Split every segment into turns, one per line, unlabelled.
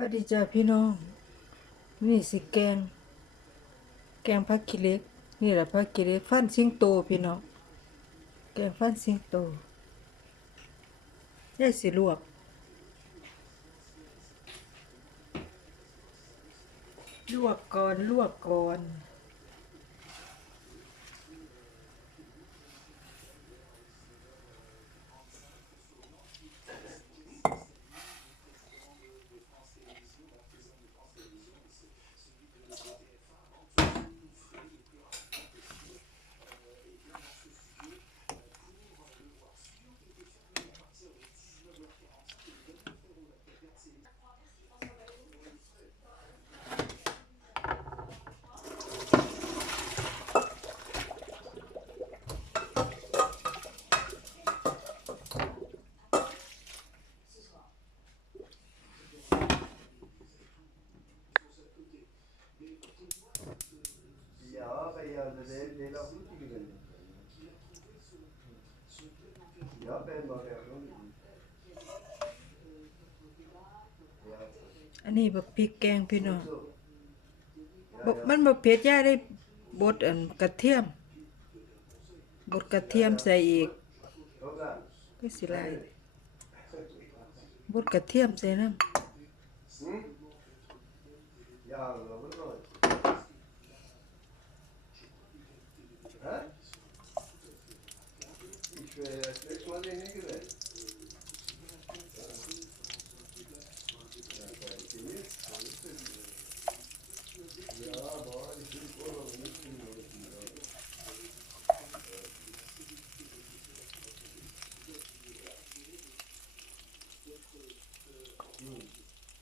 วัสดีจ้าพี่น้อง นี่สิแกง แกงผักกิเล็ก นี่แหละผักกิเล็กฟันสิงโตพี่น้อง แกงฟันสิงโตยายสิลวก ลวกก่อน ลวกก่อน
Ja, ben ja, dat is heel erg goed gewinnen. Ja, ben maar weer goed. Ja,
อันนี้บักพริกแกงพี่น้อง
zo.
บ่มันบ่เผ็ดย่าได้บดอันกระเทียม บดกระเทียมใส่อีก
Kom dan.
ก็สิหลายบดกระเทียมใส่น้ำ
Ik weet het wel niet geweest. Ja, kijk je niet. Ja, maar ik vind het wel wel niet geweest.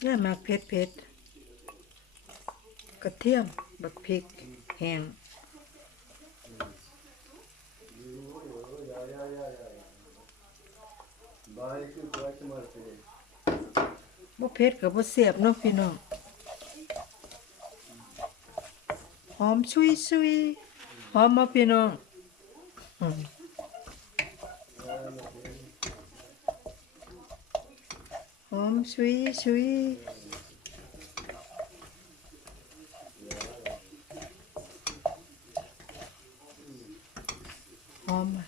ย่ามาเผ็ดเผ็ดกระเทียม บักพริก แห้ง บ่เผ็ดกับบ่เสียบเนาะพี่น้องหอมชุยชุยหอมมาพี่น้องหอมชุยชุยหอมอะ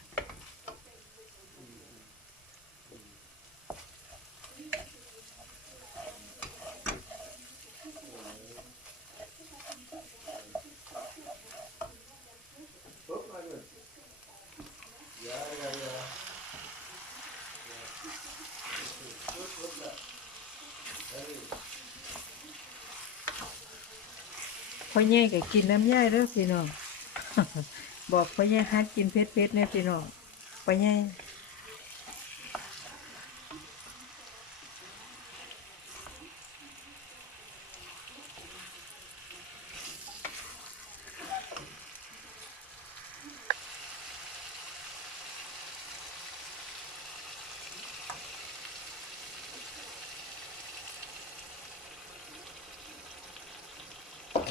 Hop, maar goed. Ja, ja, ja. Goed, goed, ja. Hey.
พ่อแย่ก็กินน้ำย่ายเด้อพี่น้อง บอกพ่อแย่ฮัดกินเพ็ดเพ็ดๆเนี่ยพี่น้องพ่อแย่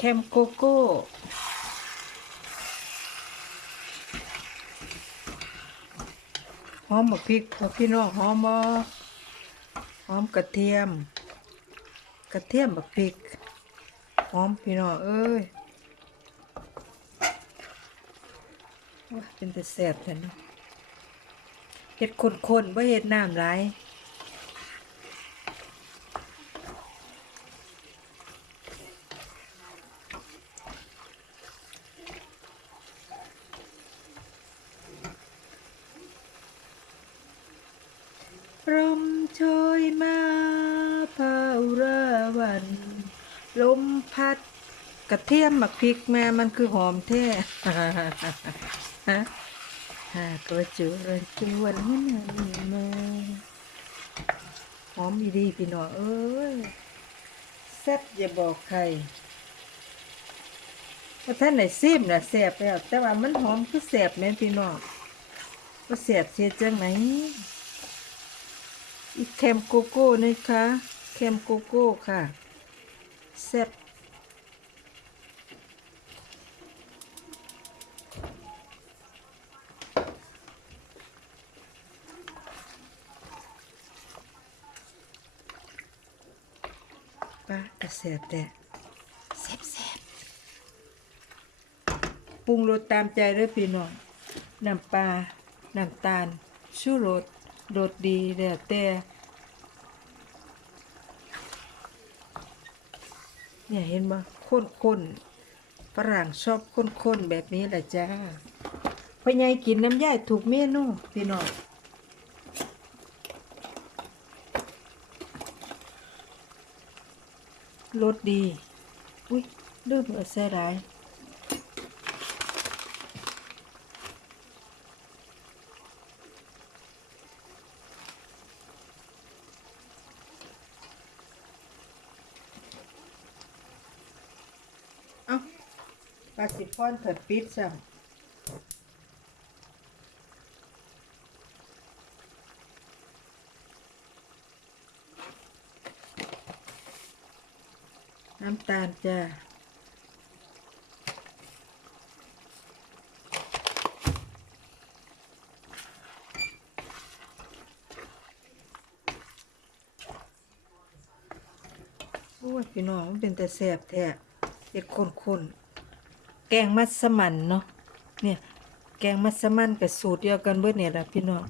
แคมโกโก้หอมบักพริกพี่น้องหอมบ่หอมกระเทียม กระเทียมบักพริกหอมพี่น้องเอ้ยว้าเป็นแต่แซ่บแท้เนาะเฮ็ดข้นๆบ่เฮ็ดน้ำหล ลมโชยมาพาราวัน ลมพัดกระเทียมหมักพริกแม่มันคือหอมแท้ฮะหากระจุรจวนมันนี่มาหอมอีดีพี่น้องเอ้ยแซ่บอย่าบอกใครว่าท่านไหนซิมนะแซ่บแล้วแต่ว่ามันหอมคือแซ่บแม่พี่น้องว่าแซ่บเสียจังไหน เค็มโกโก้นะคะเค็มโกโก้ค่ะแซ่บปลาแต่แสบแต่แสบแสบปรุงรสตามใจเด้อพี่น้องน้ำปลาน้ำตาลชูรส รสดีแล้วแต่เนี่ยเห็นบ่ข้นๆฝรั่งชอบข้นๆแบบนี้แหละจ้าพ่อใหญ่กินน้ำย่ายถูกเมนูพี่น้องรสดี อุ้ยลืมเอาใส่ร้าย ปลาสิพอนเถิดปิดซ้ำน้ำตาลจ้าโอ้ยพี่น้องมันเป็นแต่แสบแท้เห็ดคนๆ แกงมัสมั่นเนาะเนี่ยแกงมัสมั่นกับสูตรเดียวกันเบิดเนี่ยละพี่น้อง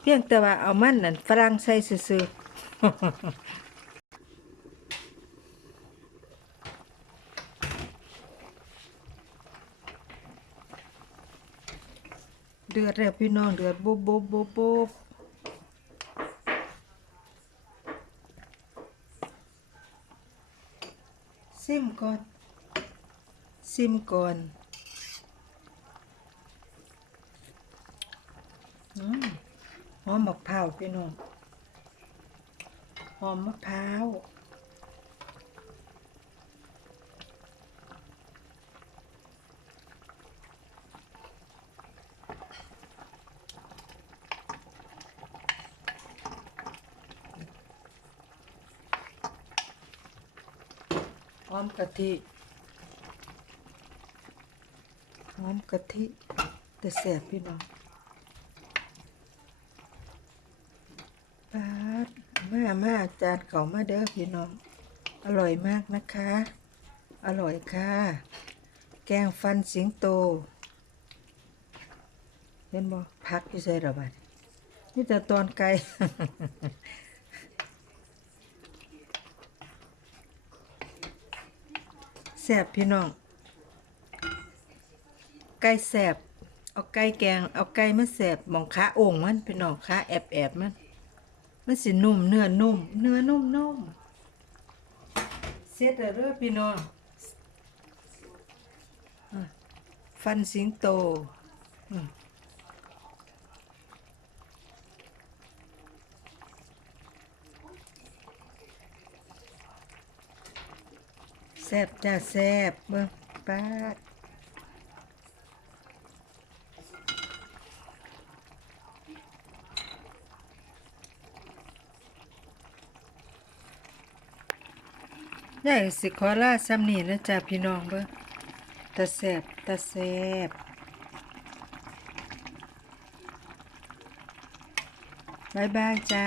เพียงแต่ว่าเอามันนั่นฝรั่งใส่ซื้อเดือดแล้วพี่น้องเดือดบุบบุบบุบบุบซิมก่อน ซิมก่อนหอมมะพร้าวพี่น้องหอมมะพร้าวหอมกะทิ หอม กะทิแต่แสบพี่น้องปาดมามาจานเขามาเด้อพี่น้อง อร่อยมากนะคะ อร่อยค่ะ แกงฟันสิงโต เห็นบ่พักอยู่ใส่ระบาดนี่แต่ตอนไก่แสบพี่น้อง ไก่แสบเอาไก่แกง เอาไก่มาแสบหมองขาโอ่งมันพี่น้องขาแอบแอบมันมันสินุ่มเนื้อนุ่ม เนื้อนุ่มนุ่มเสร็จแล้วเด้อพี่น้องฟันสิงโตแซบจ้าแซบเบิ่งป้า ดได้สิขอลาซ้ำนี่นะจ๊ะพี่น้องเบ้อตาแสบตาแสบบายบายจ้า